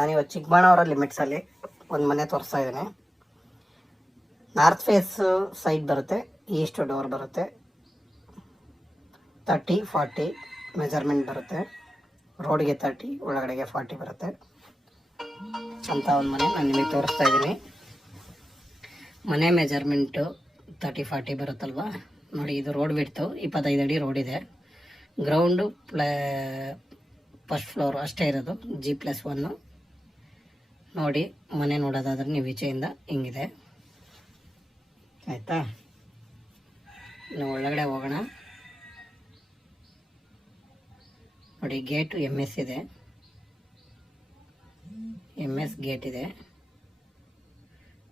ನಾನಿವತ್ತು ಚಿಕ್ಕಬಳ್ಳಾಪುರ ಲಿಮಿಟ್ಸಲ್ಲಿ ಒಂದು ಮನೆ ತೋರಿಸ್ತಾ ಇದ್ದೀನಿ. ನಾರ್ತ್ ಫೇಸ್ ಸೈಡ್ ಬರುತ್ತೆ, ಈಸ್ಟ್ ಡೋರ್ ಬರುತ್ತೆ, 30-40 ಮೆಜರ್ಮೆಂಟ್ ಬರುತ್ತೆ. ರೋಡ್ಗೆ 30, ಒಳಗಡೆಗೆ 40 ಬರುತ್ತೆ ಅಂತ ಒಂದು ಮನೆ ನಾನು ನಿಮಗೆ ತೋರಿಸ್ತಾ ಇದ್ದೀನಿ. ಮನೆ ಮೆಜರ್ಮೆಂಟು 30-40 ಬರುತ್ತಲ್ವ ನೋಡಿ. ಇದು ರೋಡ್ ಬಿಡ್ತು 25 ಅಡಿ ರೋಡ್ ಇದೆ. ಗ್ರೌಂಡು ಫಸ್ಟ್ ಫ್ಲೋರ್ ಅಷ್ಟೇ ಇರೋದು, G+1 ನೋಡಿ. ಮನೆ ನೋಡೋದಾದ್ರೆ ನೀವು ಈಚೆಯಿಂದ ಹಿಂಗಿದೆ ಆಯಿತಾ. ನಾವು ಒಳಗಡೆ ಹೋಗೋಣ ನೋಡಿ. ಗೇಟು MS ಇದೆ, MS ಗೇಟ್ ಇದೆ.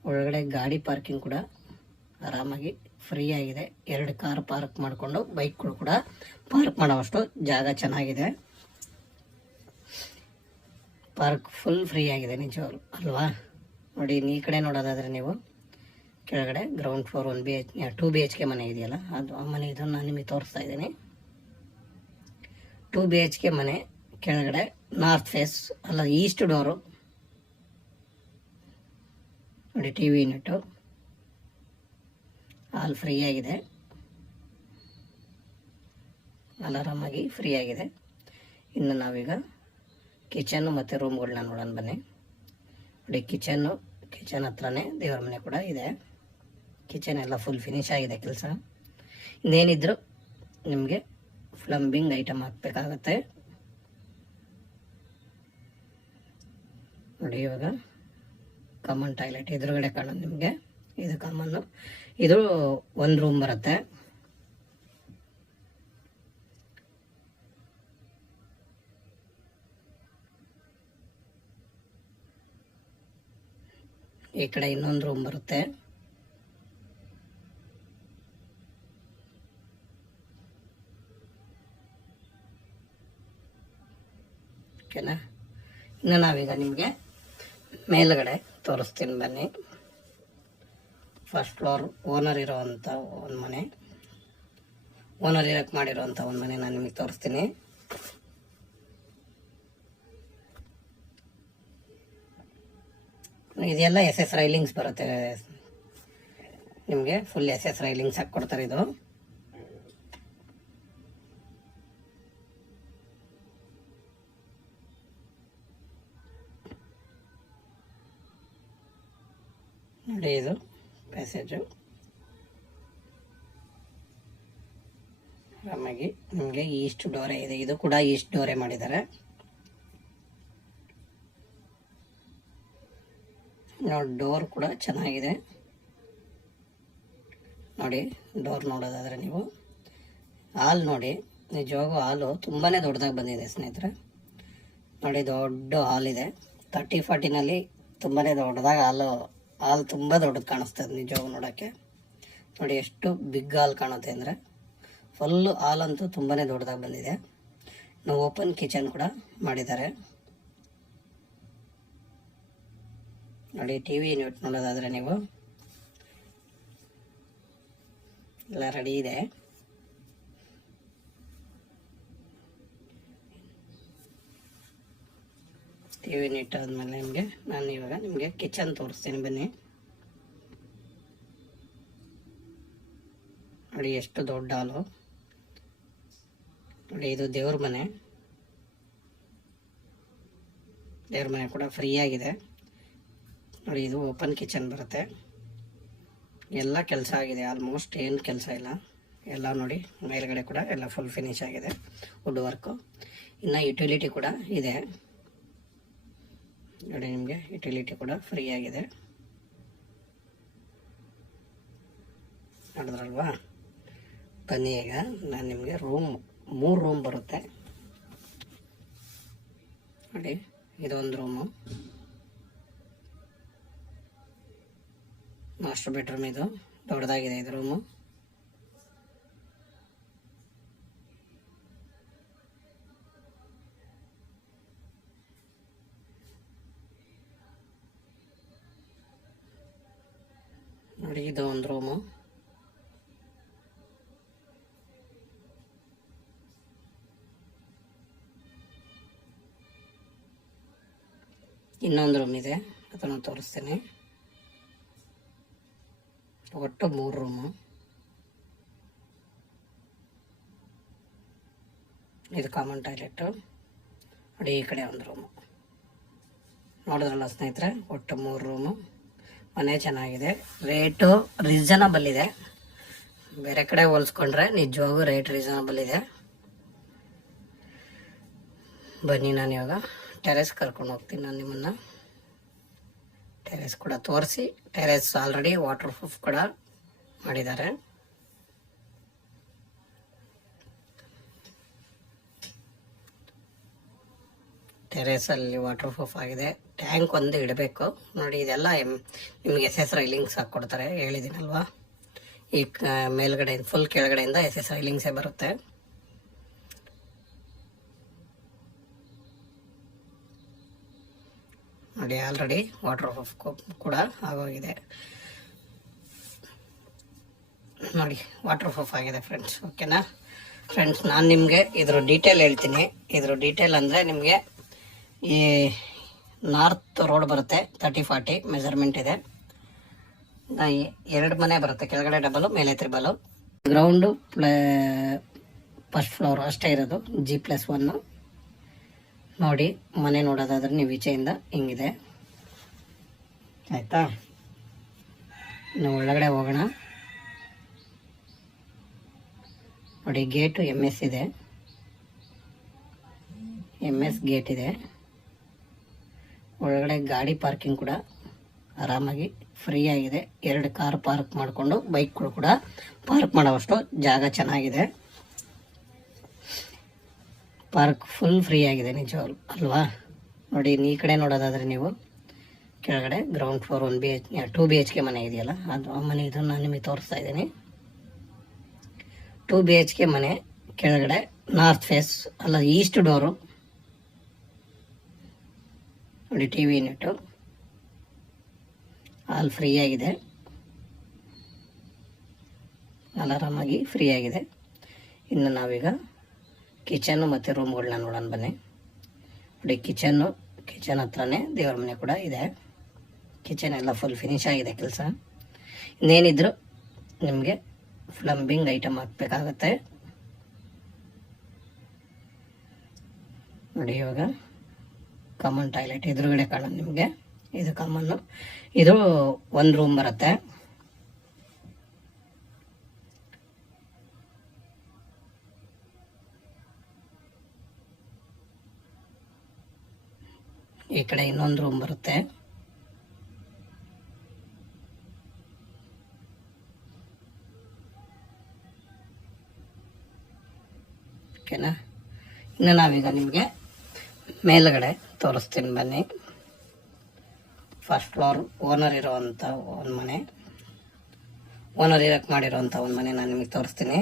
ಒಳಗಡೆ ಗಾಡಿ ಪಾರ್ಕಿಂಗ್ ಕೂಡ ಆರಾಮಾಗಿ ಫ್ರೀ ಆಗಿದೆ. 2 ಕಾರ್ ಪಾರ್ಕ್ ಮಾಡಿಕೊಂಡು ಬೈಕ್ಗಳು ಕೂಡ ಪಾರ್ಕ್ ಮಾಡೋವಷ್ಟು ಜಾಗ ಚೆನ್ನಾಗಿದೆ. ಪಾರ್ಕ್ ಫುಲ್ ಫ್ರೀ ಆಗಿದೆ ನಿಜವಾಗ್ಲು ಅಲ್ವಾ. ನೋಡಿ ಈ ಕಡೆ ನೋಡೋದಾದರೆ ನೀವು ಕೆಳಗಡೆ ಗ್ರೌಂಡ್ ಫ್ಲೋರ್ 2 BHK ಮನೆ ಇದೆಯಲ್ಲ, ಅದು ಆ ಮನೆ. ಇದನ್ನು ನಾನು ನಿಮಗೆ ತೋರಿಸ್ತಾ ಇದ್ದೀನಿ. 2 BHK ಮನೆ ಕೆಳಗಡೆ ನಾರ್ತ್ ಫೇಸ್ ಅಲ್ಲ, ಈಸ್ಟ್ ಡೋರು ನೋಡಿ. TV ಯೂನಿಟು ಹಾಲ್ ಫ್ರೀ ಆಗಿದೆ, ಆರಾಮಾಗಿ ಫ್ರೀ ಆಗಿದೆ. ಇನ್ನು ನಾವೀಗ ಕಿಚನ್ನು ಮತ್ತು ರೂಮ್ಗಳನ್ನ ನೋಡೋಣ ಬನ್ನಿ. ನೋಡಿ ಕಿಚನ್ ಹತ್ರನೇ ದೇವರ ಮನೆ ಕೂಡ ಇದೆ. ಕಿಚನ್ ಎಲ್ಲ ಫುಲ್ ಫಿನಿಶ್ ಆಗಿದೆ ಕೆಲಸ. ಇನ್ನೇನಿದ್ರು ನಿಮಗೆ ಪ್ಲಂಬಿಂಗ್ ಐಟಮ್ ಹಾಕಬೇಕಾಗತ್ತೆ ನೋಡಿ. ಇವಾಗ ಕಾಮನ್ ಟಾಯ್ಲೆಟ್ ಎದುರುಗಡೆ ಕಾಣೋದು ನಿಮಗೆ, ಇದು ಕಾಮನ್ನು. ಇದು 1 ರೂಮ್ ಬರುತ್ತೆ. ಈ ಕಡೆ ಇನ್ನೊಂದು ರೂಮ್ ಬರುತ್ತೆ. ಓಕೆನಾ. ಇನ್ನು ನಾವೀಗ ನಿಮಗೆ ಮೇಲ್ಗಡೆ ತೋರಿಸ್ತೀನಿ ಬನ್ನಿ. ಫಸ್ಟ್ ಫ್ಲೋರ್ ಓನರ್ ಇರೋವಂಥ ಒಂದು ಮನೆ, ಓನರ್ ಇರೋಕ್ಕೆ ಮಾಡಿರೋವಂಥ ಒಂದು ಮನೆ ನಾನು ನಿಮಗೆ ತೋರಿಸ್ತೀನಿ. ಇದೆಲ್ಲ SS ರೈಲಿಂಗ್ಸ್ ಬರುತ್ತೆ ನಿಮಗೆ. ಫುಲ್ SS ರೈಲಿಂಗ್ಸ್ ಹಾಕಿ ಕೊಡ್ತಾರೆ. ಇದು ನೋಡಿ, ಇದು ಪ್ಯಾಸೇಜು. ಆರಾಮಾಗಿ ನಿಮಗೆ ಈಸ್ಟ್ ಡೋರೇ ಇದೆ. ಇದು ಕೂಡ ಈಸ್ಟ್ ಡೋರೇ ಮಾಡಿದ್ದಾರೆ ನೋಡಿ. ಡೋರ್ ಕೂಡ ಚೆನ್ನಾಗಿದೆ ನೋಡಿ. ಡೋರ್ ನೋಡೋದಾದರೆ ನೀವು ಹಾಲ್ ನೋಡಿ, ನಿಜವಾಗೂ ಹಾಲು ತುಂಬಾ ದೊಡ್ಡದಾಗಿ ಬಂದಿದೆ ಸ್ನೇಹಿತರೆ. ನೋಡಿ ದೊಡ್ಡ ಹಾಲ್ ಇದೆ. 30-40ನಲ್ಲಿ ತುಂಬಾ ದೊಡ್ಡದಾಗಿ ಹಾಲು ತುಂಬ ದೊಡ್ಡದು ಕಾಣಿಸ್ತದೆ ನಿಜವಾಗೂ ನೋಡೋಕ್ಕೆ. ನೋಡಿ ಎಷ್ಟು ಬಿಗ್ ಹಾಲ್ ಕಾಣುತ್ತೆ ಅಂದರೆ, ಫುಲ್ಲು ಹಾಲಂತೂ ತುಂಬಾ ದೊಡ್ಡದಾಗಿ ಬಂದಿದೆ. ನಾವು ಓಪನ್ ಕಿಚನ್ ಕೂಡ ಮಾಡಿದ್ದಾರೆ ನೋಡಿ. TV ಯೂನಿಟ್ ನೋಡೋದಾದರೆ ನೀವು ಎಲ್ಲ ರೆಡಿ ಇದೆ. TV ಯೂನಿಟ್ ಆದಮೇಲೆ ನಾನು ಇವಾಗ ನಿಮಗೆ ಕಿಚನ್ ತೋರಿಸ್ತೀನಿ ಬನ್ನಿ. ನೋಡಿ ಎಷ್ಟು ದೊಡ್ಡ ಹಾಲು ನೋಡಿ. ಇದು ದೇವ್ರ ಮನೆ ಕೂಡ ಫ್ರೀ ಆಗಿದೆ ನೋಡಿ. ಇದು ಓಪನ್ ಕಿಚನ್ ಬರುತ್ತೆ. ಎಲ್ಲ ಕೆಲಸ ಆಗಿದೆ, ಆಲ್ಮೋಸ್ಟ್ ಏನು ಕೆಲಸ ಇಲ್ಲ ಎಲ್ಲ ನೋಡಿ. ಮೇಲ್ಗಡೆ ಕೂಡ ಎಲ್ಲ ಫುಲ್ ಫಿನಿಶ್ ಆಗಿದೆ, ವುಡ್ ವರ್ಕು. ಇನ್ನು ಯುಟಿಲಿಟಿ ಕೂಡ ಇದೆ ನೋಡಿ. ನಿಮಗೆ ಯುಟಿಲಿಟಿ ಕೂಡ ಫ್ರೀ ಆಗಿದೆ ನೋಡಿದ್ರಲ್ವಾ. ಬನ್ನಿ ಈಗ ನಾನು ನಿಮಗೆ 3 ರೂಮ್ ಬರುತ್ತೆ ನೋಡಿ. ಇದೊಂದು ರೂಮು, ಮಾಸ್ಟರ್ ಬೆಡ್ರೂಮ್. ಇದು ದೊಡ್ಡದಾಗಿದೆ ಇದು ರೂಮು. ನೋಡಿ ಇದು ಒಂದು ರೂಮು. ಇನ್ನೊಂದು ರೂಮ್ ಇದೆ, ಅದನ್ನು ತೋರಿಸ್ತೀನಿ. ಒಟ್ಟು 3 ರೂಮು. ಇದು ಕಾಮನ್ ಟಾಯ್ಲೆಟು. ನೋಡಿ, ಈ ಕಡೆ ಒಂದು ರೂಮು. ನೋಡಿದ್ರಲ್ಲ ಸ್ನೇಹಿತರೆ, ಒಟ್ಟು 3 ರೂಮು. ಮನೆ ಚೆನ್ನಾಗಿದೆ, ರೇಟು ರೀಸನಬಲ್ ಇದೆ. ಬೇರೆ ಕಡೆ ಹೋಲಿಸ್ಕೊಂಡ್ರೆ ನಿಜವಾಗೂ ರೇಟ್ ರೀಸನಬಲ್ ಇದೆ. ಬನ್ನಿ, ನಾನು ಇವಾಗ ಟೆರೆಸ್ ಕರ್ಕೊಂಡು ಹೋಗ್ತೀನಿ. ನಾನು ನಿಮ್ಮನ್ನು ಟೆರೆಸ್ ಕೂಡ ತೋರಿಸಿ, ಟೆರೆಸ್ ಆಲ್ರೆಡಿ ವಾಟರ್ ಪ್ರೂಫ್ ಕೂಡ ಮಾಡಿದ್ದಾರೆ. ಟೆರೆಸಲ್ಲಿ ವಾಟರ್ ಪ್ರೂಫ್ ಆಗಿದೆ. ಟ್ಯಾಂಕ್ ಒಂದು ಇಡಬೇಕು. ನೋಡಿ, ಇದೆಲ್ಲ ನಿಮಗೆ SS ರೈಲಿಂಗ್ಸ್ ಹಾಕ್ಕೊಡ್ತಾರೆ, ಹೇಳಿದ್ದೀನಲ್ವಾ. ಈ ಮೇಲ್ಗಡೆ ಫುಲ್ ಕೆಳಗಡೆಯಿಂದ SS ರೈಲಿಂಗ್ಸೇ ಬರುತ್ತೆ. ನೋಡಿ, ಆಲ್ರೆಡಿ ವಾಟರ್ ಪ್ರೂಫ್ ಕೂಡ ಆಗೋಗಿದೆ. ನೋಡಿ, ವಾಟರ್ ಪ್ರೂಫ್ ಆಗಿದೆ ಫ್ರೆಂಡ್ಸ್. ಓಕೆನಾ ಫ್ರೆಂಡ್ಸ್, ನಾನು ನಿಮಗೆ ಇದ್ರ ಡೀಟೇಲ್ ಹೇಳ್ತೀನಿ. ಇದ್ರ ಡೀಟೇಲ್ ಅಂದರೆ ನಿಮಗೆ ಈ ನಾರ್ತ್ ರೋಡ್ ಬರುತ್ತೆ, 30-40 ಮೆಜರ್ಮೆಂಟ್ ಇದೆ. 2 ಮನೆ ಬರುತ್ತೆ, ಕೆಳಗಡೆ ಡಬಲು, ಮೇಲೆ 3 ಗ್ರೌಂಡು ಫಸ್ಟ್ ಫ್ಲೋರ್ ಅಷ್ಟೇ ಇರೋದು, G+1. ನೋಡಿ, ಮನೆ ನೋಡೋದಾದ್ರೆ ನೀವು ಈಚೆಯಿಂದ ಹಿಂಗಿದೆ, ಆಯಿತಾ. ನಾವು ಒಳಗಡೆ ಹೋಗೋಣ. ನೋಡಿ, ಗೇಟು MS ಇದೆ, MS ಗೇಟ್ ಇದೆ. ಒಳಗಡೆ ಗಾಡಿ ಪಾರ್ಕಿಂಗ್ ಕೂಡ ಆರಾಮಾಗಿ ಫ್ರೀ ಆಗಿದೆ. 2 ಕಾರ್ ಪಾರ್ಕ್ ಮಾಡಿಕೊಂಡು ಬೈಕ್ಗಳು ಕೂಡ ಪಾರ್ಕ್ ಮಾಡೋವಷ್ಟು ಜಾಗ ಚೆನ್ನಾಗಿದೆ. ಪಾರ್ಕ್ ಫುಲ್ ಫ್ರೀ ಆಗಿದೆ ನಿಜವಾಗ್ಲು, ಅಲ್ವಾ. ನೋಡಿ, ಈ ಕಡೆ ನೋಡೋದಾದರೆ ನೀವು ಕೆಳಗಡೆ ಗ್ರೌಂಡ್ ಫ್ಲೋರ್ 2 BHK ಮನೆ ಇದೆಯಲ್ಲ, ಅದು ಆ ಮನೆ. ಇದು ನಾನು ನಿಮಗೆ ತೋರಿಸ್ತಾ ಇದ್ದೀನಿ. 2 BHK ಮನೆ, ಕೆಳಗಡೆ ನಾರ್ತ್ ಫೇಸ್ ಅಲ್ಲ, ಈಸ್ಟ್ ಡೋರು. ನೋಡಿ, TV ಯೂನಿಟು ಆಲ್ ಫ್ರೀ ಆಗಿದೆ, ಆರಾಮಾಗಿ ಫ್ರೀ ಆಗಿದೆ. ಇನ್ನು ನಾವೀಗ ಕಿಚನ್ನು ಮತ್ತು ರೂಮ್ಗಳನ್ನ ನೋಡೋಣ ಬನ್ನಿ. ನೋಡಿ, ಕಿಚನ್ ಹತ್ರನೇ ದೇವ್ರ ಮನೆ ಕೂಡ ಇದೆ. ಕಿಚನ್ ಎಲ್ಲ ಫುಲ್ ಫಿನಿಶ್ ಆಗಿದೆ ಕೆಲಸ. ಇನ್ನೇನಿದ್ರು ನಿಮಗೆ ಪ್ಲಂಬಿಂಗ್ ಐಟಮ್ ಹಾಕಬೇಕಾಗತ್ತೆ. ನೋಡಿ, ಇವಾಗ ಕಾಮನ್ ಟಾಯ್ಲೆಟ್ ಎದುರುಗಡೆ ಕಾಣೋದು ನಿಮಗೆ. ಇದು ಕಾಮನ್ನು. ಇದು 1 ರೂಮ್ ಬರುತ್ತೆ. ಈ ಕಡೆ ಇನ್ನೊಂದು ರೂಮ್ ಬರುತ್ತೆ. ಓಕೆನಾ. ಇನ್ನು ನಾವೀಗ ನಿಮಗೆ ಮೇಲ್ಗಡೆ ತೋರಿಸ್ತೀನಿ ಬನ್ನಿ. ಫಸ್ಟ್ ಫ್ಲೋರ್ ಓನರ್ ಇರೋವಂಥ ಒಂದು ಮನೆ, ಓನರ್ ಇರೋಕ್ಕೆ ಮಾಡಿರೋವಂಥ ಒಂದು ಮನೆ ನಾನು ನಿಮಗೆ ತೋರಿಸ್ತೀನಿ.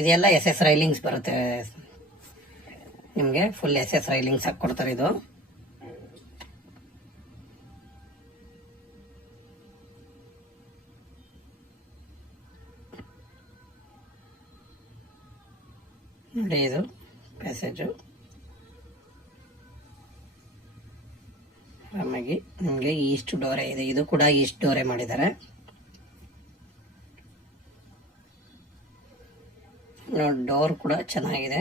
ಇದೆಲ್ಲ SS ರೈಲಿಂಗ್ಸ್ ಬರುತ್ತೆ ನಿಮಗೆ, ಫುಲ್ SS ರೈಲಿಂಗ್ಸ್ ಹಾಕಿ ಕೊಡ್ತಾರೆ. ಇದು ನೋಡಿ, ಇದು ಪ್ಯಾಸೇಜು. ಆರಾಮಾಗಿ ನಿಮಗೆ ಈಸ್ಟ್ ಡೋರೆ ಇದೆ, ಇದು ಕೂಡ ಈಸ್ಟ್ ಡೋರೆ ಮಾಡಿದ್ದಾರೆ. ನೋಡಿ, ಡೋರ್ ಕೂಡ ಚೆನ್ನಾಗಿದೆ.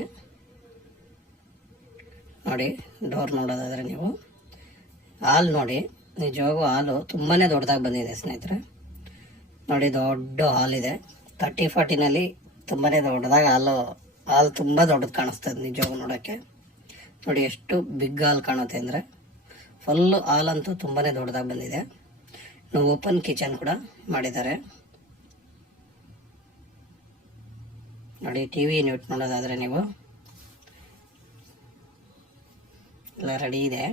ನೋಡಿ, ಡೋರ್ ನೋಡೋದಾದರೆ ನೀವು ಹಾಲ್ ನೋಡಿ, ನಿಜವಾಗೂ ಹಾಲು ತುಂಬಾ ದೊಡ್ಡದಾಗಿ ಬಂದಿದೆ ಸ್ನೇಹಿತರೆ. ನೋಡಿ, ದೊಡ್ಡ ಹಾಲ್ ಇದೆ. 30-40ನಲ್ಲಿ ತುಂಬಾ ದೊಡ್ಡದಾಗಿ ಹಾಲು ತುಂಬ ದೊಡ್ಡದು ಕಾಣಿಸ್ತದೆ ನಿಜವಾಗೂ ನೋಡೋಕ್ಕೆ. ನೋಡಿ, ಎಷ್ಟು ಬಿಗ್ ಹಾಲ್ ಕಾಣುತ್ತೆ ಅಂದರೆ, ಫುಲ್ಲು ಹಾಲಂತೂ ತುಂಬಾ ದೊಡ್ಡದಾಗಿ ಬಂದಿದೆ. ಇನ್ನು ಓಪನ್ ಕಿಚನ್ ಕೂಡ ಮಾಡಿದ್ದಾರೆ. ನೋಡಿ, TV ಯೂನಿಟ್ ನೋಡೋದಾದರೆ ನೀವು ಎಲ್ಲ ರೆಡಿ ಇದೆ.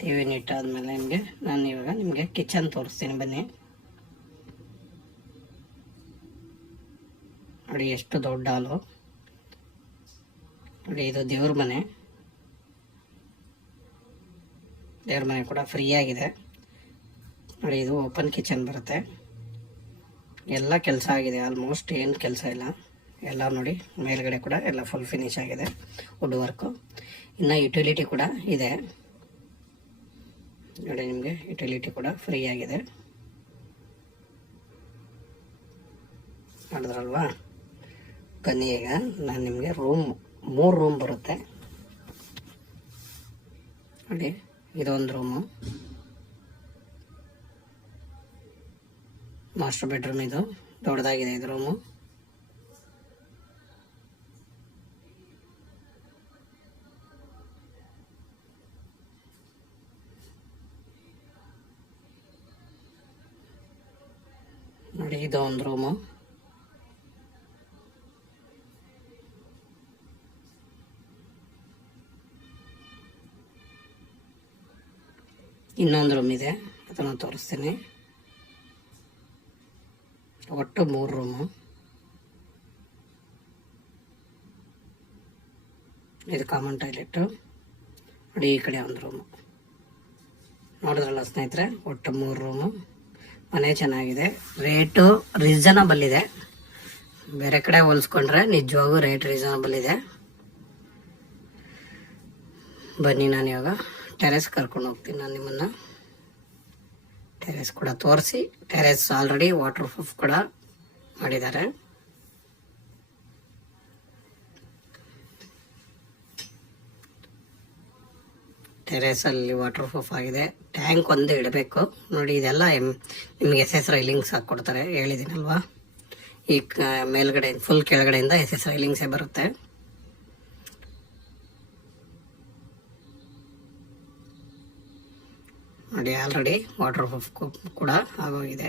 TV ಯೂನಿಟ್ ಆದಮೇಲೆ ನಾನು ಇವಾಗ ನಿಮಗೆ ಕಿಚನ್ ತೋರಿಸ್ತೀನಿ ಬನ್ನಿ. ನೋಡಿ, ಎಷ್ಟು ದೊಡ್ಡ ಹಾಲು. ನೋಡಿ, ಇದು ದೇವ್ರ ಮನೆ. ದೇವ್ರ ಮನೆ ಕೂಡ ಫ್ರೀ ಆಗಿದೆ. ನೋಡಿ, ಇದು ಓಪನ್ ಕಿಚನ್ ಬರುತ್ತೆ. ಎಲ್ಲ ಕೆಲಸ ಆಗಿದೆ, ಆಲ್ಮೋಸ್ಟ್ ಏನು ಕೆಲಸ ಇಲ್ಲ. ಎಲ್ಲ ನೋಡಿ, ಮೇಲ್ಗಡೆ ಕೂಡ ಎಲ್ಲ ಫುಲ್ ಫಿನಿಶ್ ಆಗಿದೆ, ವುಡ್ ವರ್ಕು. ಇನ್ನು ಯುಟಿಲಿಟಿ ಕೂಡ ಇದೆ ನೋಡಿ, ನಿಮಗೆ ಯುಟಿಲಿಟಿ ಕೂಡ ಫ್ರೀ ಆಗಿದೆ, ನೋಡಿದ್ರಲ್ವಾ. ಬನ್ನಿ, ಈಗ ನಾನು ನಿಮಗೆ 3 ರೂಮ್ ಬರುತ್ತೆ ನೋಡಿ. ಇದೊಂದು ರೂಮು, ಮಾಸ್ಟರ್ ಬೆಡ್ರೂಮ್. ಇದು ದೊಡ್ಡದಾಗಿದೆ ಇದು ರೂಮು. ನೋಡಿ, ಇದು ಒಂದು ರೂಮು. ಇನ್ನೊಂದು ರೂಮ್ ಇದೆ, ಅದನ್ನು ತೋರಿಸ್ತೀನಿ. ಒಟ್ಟು 3 ರೂಮು. ಇದು ಕಾಮನ್ ಟಾಯ್ಲೆಟು ನೋಡಿ. ಈ ಕಡೆ ಒಂದು ರೂಮು. ನೋಡಿದ್ರಲ್ಲ ಸ್ನೇಹಿತರೆ, ಒಟ್ಟು 3 ರೂಮು. ಮನೆ ಚೆನ್ನಾಗಿದೆ, ರೇಟು ರೀಸನಬಲ್ ಇದೆ. ಬೇರೆ ಕಡೆ ಹೋಲಿಸ್ಕೊಂಡ್ರೆ ನಿಜವಾಗೂ ರೇಟ್ ರೀಸನಬಲ್ ಇದೆ. ಬನ್ನಿ, ನಾನು ಇವಾಗ ಟೆರೆಸ್ ಕರ್ಕೊಂಡು ಹೋಗ್ತೀನಿ. ನಾನು ನಿಮ್ಮನ್ನು ಟೆರೆಸ್ ಕೂಡ ತೋರಿಸಿ, ಟೆರೆಸ್ ಆಲ್ರೆಡಿ ವಾಟರ್ ಪ್ರೂಫ್ ಕೂಡ ಮಾಡಿದ್ದಾರೆ. ಟೆರೆಸಲ್ಲಿ ವಾಟರ್ ಪ್ರೂಫ್ ಆಗಿದೆ. ಟ್ಯಾಂಕ್ ಒಂದು ಇಡಬೇಕು ನೋಡಿ. ಇದೆಲ್ಲ ನಿಮಗೆ SS ರೈಲಿಂಗ್ಸ್ ಹಾಕ್ಕೊಡ್ತಾರೆ, ಹೇಳಿದ್ದೀನಲ್ವಾ. ಈ ಮೇಲ್ಗಡೆ ಫುಲ್ ಕೆಳಗಡೆಯಿಂದ SS ರೈಲಿಂಗ್ಸೇ ಬರುತ್ತೆ. ನೋಡಿ, ಆಲ್ರೆಡಿ ವಾಟರ್ ಪ್ರೂಫ್ ಕೂಡ ಆಗೋಗಿದೆ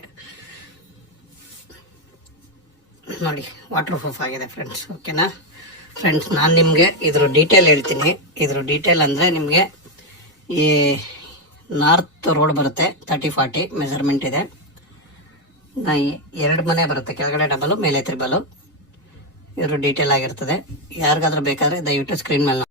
ನೋಡಿ. ವಾಟರ್ ಪ್ರೂಫ್ ಆಗಿದೆ ಫ್ರೆಂಡ್ಸ್. ಓಕೆನಾ ಫ್ರೆಂಡ್ಸ್, ನಾನು ನಿಮಗೆ ಇದ್ರ ಡೀಟೇಲ್ ಹೇಳ್ತೀನಿ. ಇದ್ರ ಡೀಟೇಲ್ ಅಂದರೆ ನಿಮಗೆ ಈ ನಾರ್ತ್ ರೋಡ್ ಬರುತ್ತೆ, 30-40 ಮೆಜರ್ಮೆಂಟ್ ಇದೆ. 2 ಮನೆ ಬರುತ್ತೆ, ಕೆಳಗಡೆ ಡಬಲು, ಮೇಲೆ 3. ಇದ್ರ ಡೀಟೇಲ್ ಆಗಿರ್ತದೆ. ಯಾರಿಗಾದ್ರೂ ಬೇಕಾದರೆ ದಯವಿಟ್ಟು ಸ್ಕ್ರೀನ್ ಮೇಲೆ